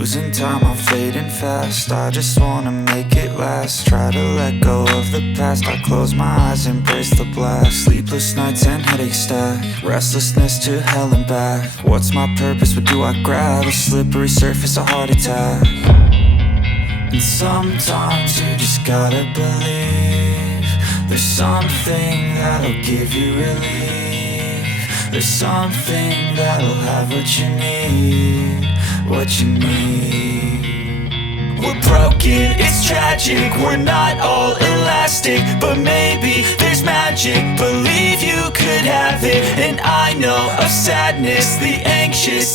Losing time, I'm fading fast. I just wanna make it last. Try to let go of the past. I close my eyes, embrace the blast. Sleepless nights and headache stack. Restlessness to hell and back. What's my purpose, what do I grab? A slippery surface, a heart attack. And sometimes you just gotta believe there's something that'll give you relief. There's something that'll have what you need, what you need. We're broken, it's tragic, we're not all elastic, but maybe there's magic. Believe you could have it, and I know of sadness, the anxious